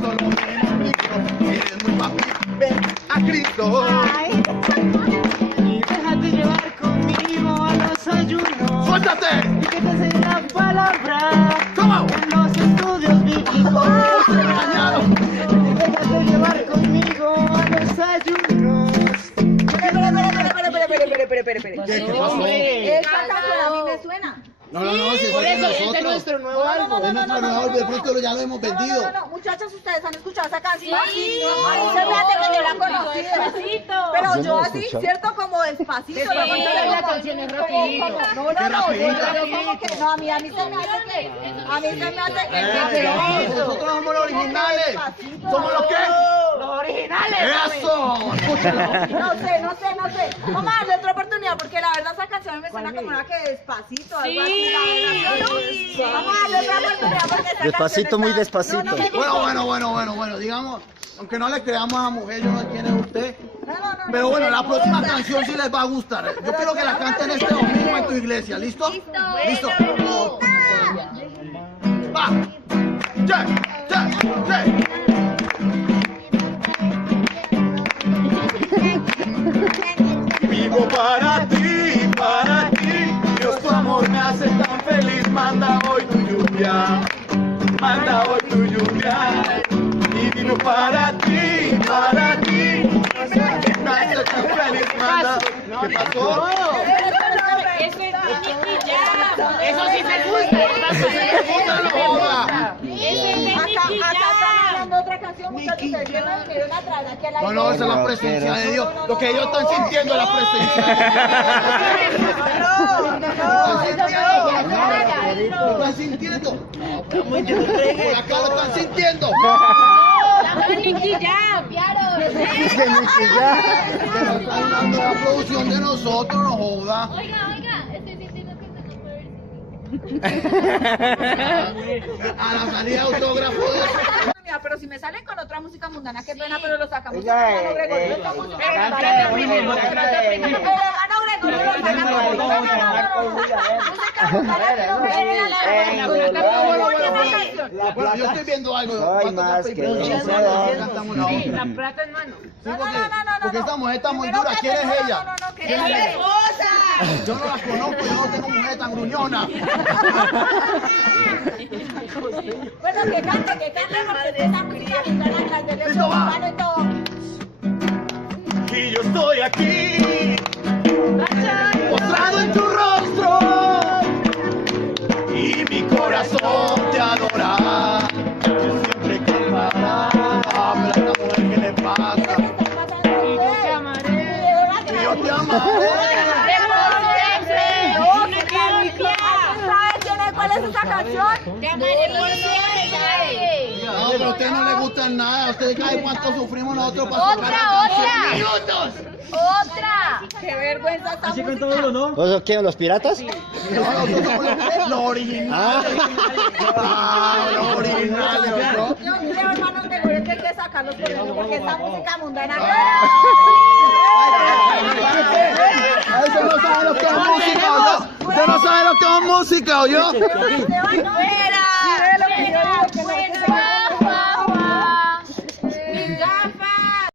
solo ven a Cristo. Eres muy papi, ven a Cristo. Ay. Y déjate llevar conmigo a los ayunos. ¡Suéltate! Y que te enseñe la palabra. ¿Cómo? En los estudios bíblicos. Déjate llevar conmigo a los ayunos. Espere. ¿Qué pasó? Esa canción a mí me suena. No, si Por eso, es este es nuestro nuevo álbum. Es nuestro nuevo álbum, de pronto ya lo hemos vendido. No, muchachos, ¿ustedes han escuchado esa canción? Sí. A mí se me hace que yo la conocí. Despacito. Pero yo así, ¿cierto? Como despacito. Sí, la canción es rapidito. No, como que no, a mí se me hace que... A mí se me hace que... Nosotros somos los originales. ¿Somos los qué? Los originales. ¡Eso! Escúchalo. No sé. Vamos a darle otra oportunidad porque la verdad esa canción me suena como una que despacito, algo así. Vamos a darle otra oportunidad porque esa Despacito, muy canción está- despacito. No me gusta. Bueno, digamos, aunque no le creamos a mujer, yo no sé quién es usted. No. Pero bueno, la próxima canción sí les va a gustar. Yo quiero que la canten este domingo en tu iglesia, ¿listo? ¿Listo? Va. Ya. Vivo para ti, Dios tu amor me hace tan feliz, manda hoy tu lluvia, y vivo para ti, me hace tan feliz, manda. ¿Qué pasó? Eso es Nicky Jam. Eso sí me gusta. Eso sí me gusta, no joda. Eso es Nicky Acá están Jam. hablando otra canción, muchachos, ustedes vieron atrás, aquí a la No, esa es la presencia de Dios. Lo que ellos están sintiendo es la presencia de Dios. ¿Lo están sintiendo? Por acá lo están sintiendo. Es Nicky Jam. Pero están dando la producción de nosotros, no joda. Oiga, estoy sintiendo que se nos puede. A la salida de autógrafo. Mira, pero si me salen con otra música mundana, qué pena, pero lo sacamos. Oiga, Hermano Gregorio, lo sacamos. Canta primero. Hermano Gregorio, lo sacamos. Bueno, yo estoy viendo algo. No hay más que Cantamos la otra. La plata en mano. Sí, porque esta mujer está muy dura. ¿Quién es ella? ¿Quién es ella? Yo no la conozco, yo no tengo mujer tan gruñona. Bueno, que cante, porque esta música mundana atrás del Esto va. hermano y todo. Y yo estoy aquí, postrado en tu rostro, y mi corazón te adora. Yo siempre cantará. Habla esta mujer, ¿qué le pasa? Y yo te amaré. ¿Sabes cuál es esa canción? Te amaré por siempre. No, pero a usted no le gusta nada. Usted sabe cuánto sufrimos nosotros para sacar Otra. minutos. Otra. Qué vergüenza esta música. ¿Vos qué? ¿Los piratas? No, nosotros somos los originales. Los originales, ¿no? Yo creo, hermano Gregorio, que hay que sacarlos por eso, porque esta música mundana. Usted no sabe lo que es música, ¿o yo? Usted no sabe lo que es música, ¿o yo? ¡Fuera! Fuera.